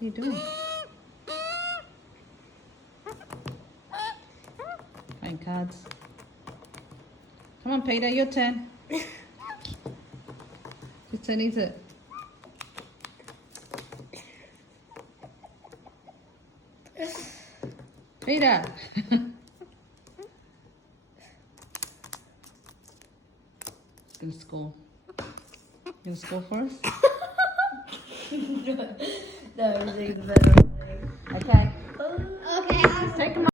are you doing? Playing cards. Come on, Peter, your turn. Whose turn is it? Peter. Gonna score. You gonna score for us? No, I'm saying the better thing. Okay. Oh. Okay, Take 'em